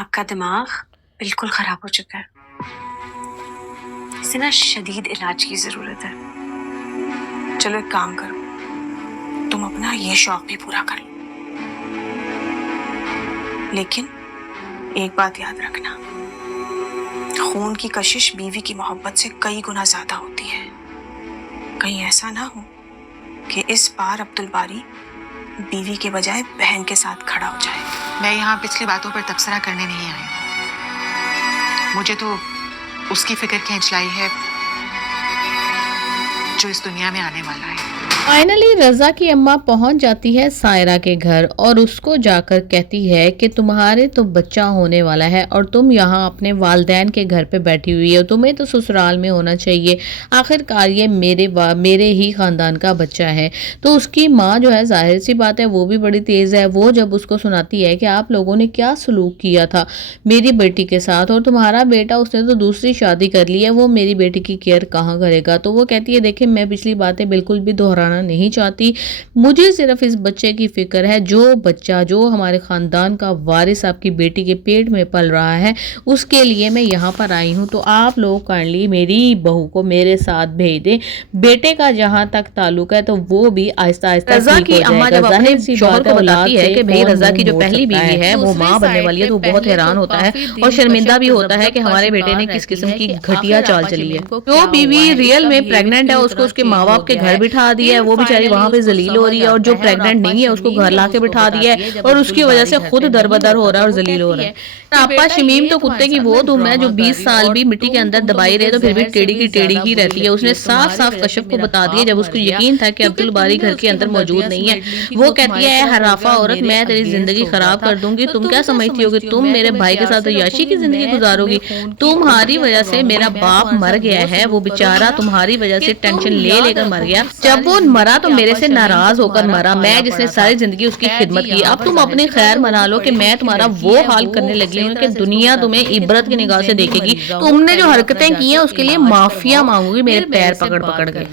آپ کا دماغ بالکل خراب ہو چکا ہے. اسے نا شدید علاج کی ضرورت ہے. چلو ایک کام کرو, تم اپنا یہ شوق بھی پورا کر لو, لیکن ایک بات یاد رکھنا, خون کی کشش بیوی کی محبت سے کئی گنا زیادہ ہوتی ہے. کہیں ایسا نہ ہو کہ اس بار عبدالباری بیوی کے بجائے بہن کے ساتھ کھڑا ہو جائے. میں یہاں پچھلی باتوں پر تبصرہ کرنے نہیں آئی ہوں. مجھے تو اس کی فکر کھینچ لائی ہے جو اس دنیا میں آنے والا ہے. فائنلی رضا کی اماں پہنچ جاتی ہے سائرہ کے گھر اور اس کو جا کر کہتی ہے کہ تمہارے تو بچہ ہونے والا ہے اور تم یہاں اپنے والدین کے گھر پہ بیٹھی ہوئی ہو, تمہیں تو سسرال میں ہونا چاہیے, آخر کار یہ میرے ہی خاندان کا بچہ ہے. تو اس کی ماں جو ہے, ظاہر سی بات ہے وہ بھی بڑی تیز ہے, وہ جب اس کو سناتی ہے کہ آپ لوگوں نے کیا سلوک کیا تھا میری بیٹی کے ساتھ, اور تمہارا بیٹا اس نے تو دوسری شادی کر لی ہے, وہ میری بیٹی کی کیئر کہاں کرے گا. تو وہ کہتی ہے دیکھیں میں پچھلی باتیں بالکل بھی دہرانا نہیں چاہتی, مجھے صرف اس بچے کی فکر ہے, جو بچہ جو ہمارے خاندان کا وارث آپ کی بیٹی کے پیٹ میں پل رہا ہے اس کے لیے میں یہاں پر آئی ہوں. تو آپ لوگ کائنڈلی میری بہو کو میرے ساتھ بھیج دیں. بیٹے کا جہاں تک تعلق ہے تو وہ بھی آہستہ آہستہ رضا کی اماں جب اپنے شوہر کو بتاتی ہے کہ بھئی رضا کی جو پہلی بیوی ہے وہ ماں بننے والی ہے, تو وہ بہت حیران ہوتا ہے اور شرمندہ بھی ہوتا ہے کہ ہمارے بیٹے نے کس قسم کی گھٹیا چال چلی ہے. جو بیوی ریئل میں پریگننٹ ہے اس کو اس کے ماں باپ کے گھر بٹھا دیا ہے, وہ بیچاری وہاں پہ ذلیل ہو رہی ہے, اور جو پریگننٹ نہیں ہے اس کو گھر لا کے بٹھا دیا ہے اور اس کی وجہ سے خود دربدر ہو رہا ہے اور ذلیل ہو رہا ہے. آپا شمیم تو کتے کی وہ دم ہے جو 20 سال بھی مٹی کے اندر دبائی رہے تو پھر بھی ٹیڑھی کی ٹیڑھی ہی رہتی ہے. اس نے صاف صاف کشف کو بتا دیا جب اس کو یقین تھا کہ عبدالباری گھر کے اندر موجود نہیں ہے. وہ کہتی ہے اے حرافہ عورت, میں تیری زندگی خراب کر دوں گی, تم کیا سمجھتی ہو کہ تم میرے بھائی کے ساتھ عیاشی کی زندگی گزارو گی. تمہاری وجہ سے میرا باپ مر گیا ہے, وہ بیچارہ تمہاری وجہ سے ٹینشن لے کر مر گیا. جب وہ مرا تو میرے سے ناراض ہو کر مرا, میں جس نے ساری زندگی اس کی خدمت کی. اب تم اپنی خیر منا لو کہ میں تمہارا وہ حال کرنے لگی ہوں کہ دنیا تمہیں عبرت کی نگاہ سے دیکھے گی. تم نے جو حرکتیں کی ہیں اس کے لیے معافیا مانگو گی میرے پیر پکڑ پکڑ کے.